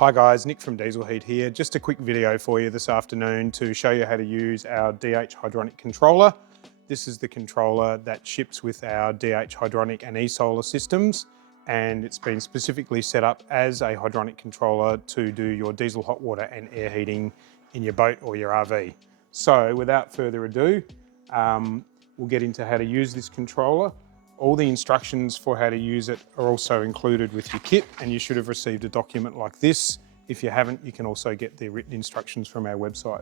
Hi guys, Nick from Dieselheat here. Just a quick video for you this afternoon to show you how to use our DH Hydronic controller. This is the controller that ships with our DH Hydronic and e-solar systems, and it's been specifically set up as a hydronic controller to do your diesel hot water and air heating in your boat or your RV. So without further ado, we'll get into how to use this controller. All the instructions for how to use it are also included with your kit, and you should have received a document like this. If you haven't, you can also get the written instructions from our website.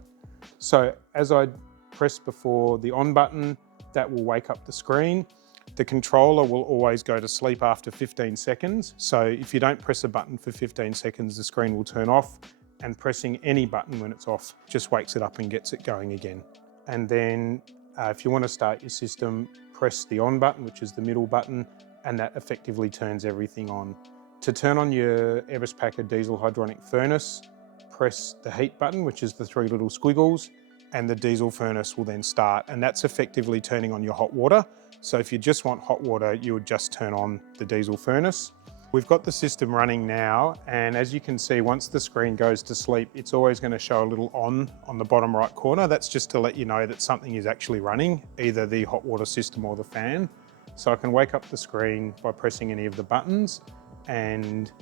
So as I press before the on button, that will wake up the screen. The controller will always go to sleep after 15 seconds. So if you don't press a button for 15 seconds, the screen will turn off, and pressing any button when it's off just wakes it up and gets it going again. And then if you want to start your system, press the on button, which is the middle button, and that effectively turns everything on. To turn on your Packer diesel hydronic furnace, press the heat button, which is the three little squiggles, and the diesel furnace will then start, and that's effectively turning on your hot water. So if you just want hot water, you would just turn on the diesel furnace. We've got the system running now, and as you can see, once the screen goes to sleep, it's always going to show a little on the bottom right corner. That's just to let you know that something is actually running, either the hot water system or the fan. So I can wake up the screen by pressing any of the buttons. And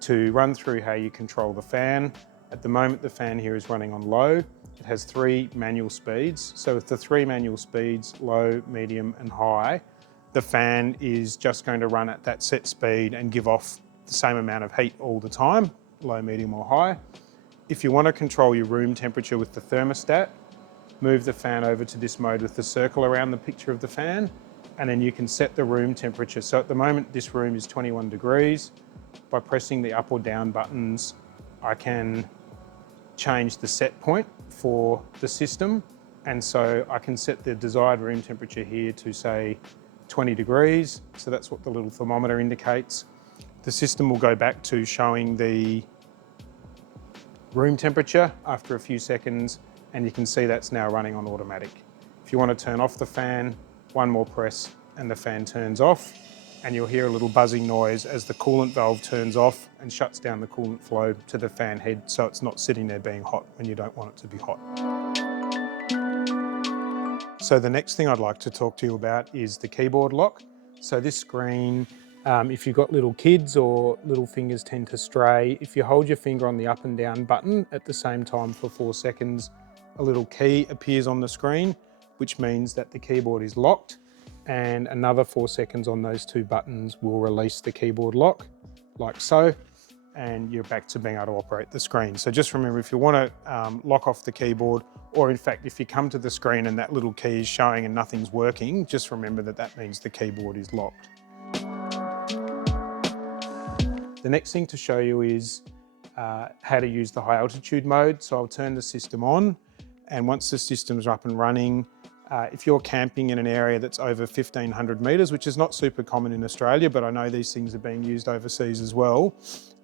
to run through how you control the fan, at the moment the fan here is running on low. It has 3 manual speeds. So with the 3 manual speeds, low, medium and high, the fan is just going to run at that set speed and give off the same amount of heat all the time, low, medium or high. If you want to control your room temperature with the thermostat, move the fan over to this mode with the circle around the picture of the fan, and then you can set the room temperature. So at the moment, this room is 21 degrees. By pressing the up or down buttons, I can change the set point for the system. And so I can set the desired room temperature here to say 20 degrees. So that's what the little thermometer indicates. The system will go back to showing the room temperature after a few seconds, and you can see that's now running on automatic. If you want to turn off the fan, one more press and the fan turns off, and you'll hear a little buzzing noise as the coolant valve turns off and shuts down the coolant flow to the fan head, so it's not sitting there being hot when you don't want it to be hot. So the next thing I'd like to talk to you about is the keyboard lock. So this screen, if you've got little kids or little fingers tend to stray, if you hold your finger on the up and down button at the same time for 4 seconds, a little key appears on the screen, which means that the keyboard is locked, and another 4 seconds on those 2 buttons will release the keyboard lock, like so, and you're back to being able to operate the screen. So just remember, if you want to lock off the keyboard, or in fact, if you come to the screen and that little key is showing and nothing's working, just remember that that means the keyboard is locked. The next thing to show you is how to use the high altitude mode. So I'll turn the system on, and once the system's up and running, if you're camping in an area that's over 1,500 metres, which is not super common in Australia, but I know these things are being used overseas as well,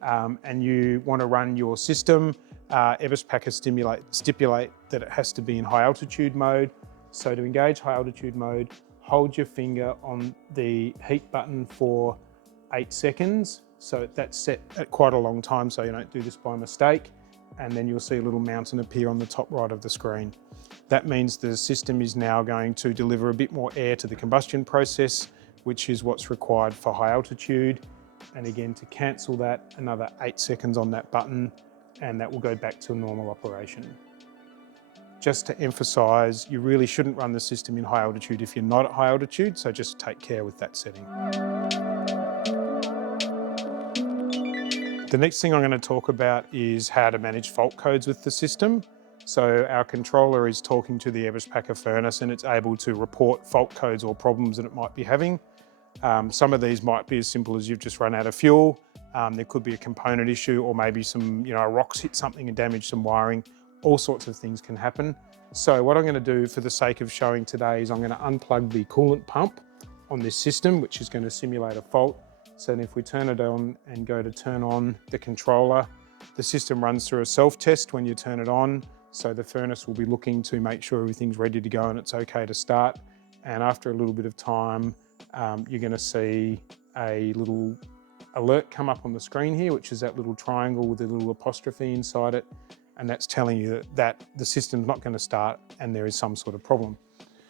and you want to run your system, Packer stipulate that it has to be in high altitude mode. So to engage high altitude mode, hold your finger on the heat button for 8 seconds. So that's set at quite a long time, so you don't do this by mistake. And then you'll see a little mountain appear on the top right of the screen. That means the system is now going to deliver a bit more air to the combustion process, which is what's required for high altitude. And again, to cancel that, another 8 seconds on that button, and that will go back to normal operation. Just to emphasize, you really shouldn't run the system in high altitude if you're not at high altitude, so just take care with that setting. The next thing I'm going to talk about is how to manage fault codes with the system. So our controller is talking to the Packer furnace, and it's able to report fault codes or problems that it might be having. Some of these might be as simple as you've just run out of fuel. There could be a component issue, or maybe some rocks hit something and damage some wiring. All sorts of things can happen. So what I'm going to do for the sake of showing today is I'm going to unplug the coolant pump on this system, which is going to simulate a fault. So then if we turn it on and go to turn on the controller, the system runs through a self-test when you turn it on. So the furnace will be looking to make sure everything's ready to go and it's okay to start. And after a little bit of time, you're going to see a little alert come up on the screen here, which is that little triangle with a little apostrophe inside it. And that's telling you that the system's not going to start and there is some sort of problem.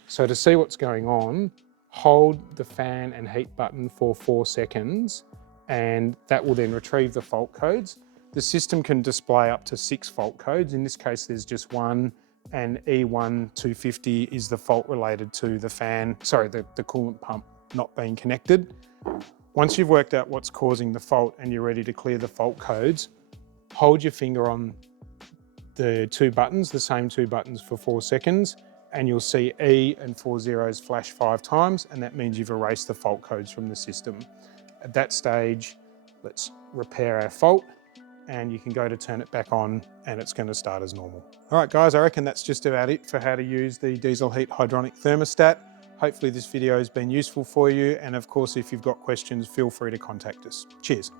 So to see what's going on, hold the fan and heat button for 4 seconds, and that will then retrieve the fault codes. The system can display up to 6 fault codes. In this case, there's just one, and E1250 is the fault related to the fan, sorry, the coolant pump not being connected. Once you've worked out what's causing the fault and you're ready to clear the fault codes, hold your finger on the 2 buttons, the same 2 buttons for 4 seconds, and you'll see E and 4 zeros flash 5 times, and that means you've erased the fault codes from the system. At that stage, let's repair our fault, and you can go to turn it back on and it's going to start as normal. All right guys, I reckon that's just about it for how to use the Dieselheat Hydronic Thermostat. Hopefully this video has been useful for you, and of course if you've got questions, feel free to contact us. Cheers.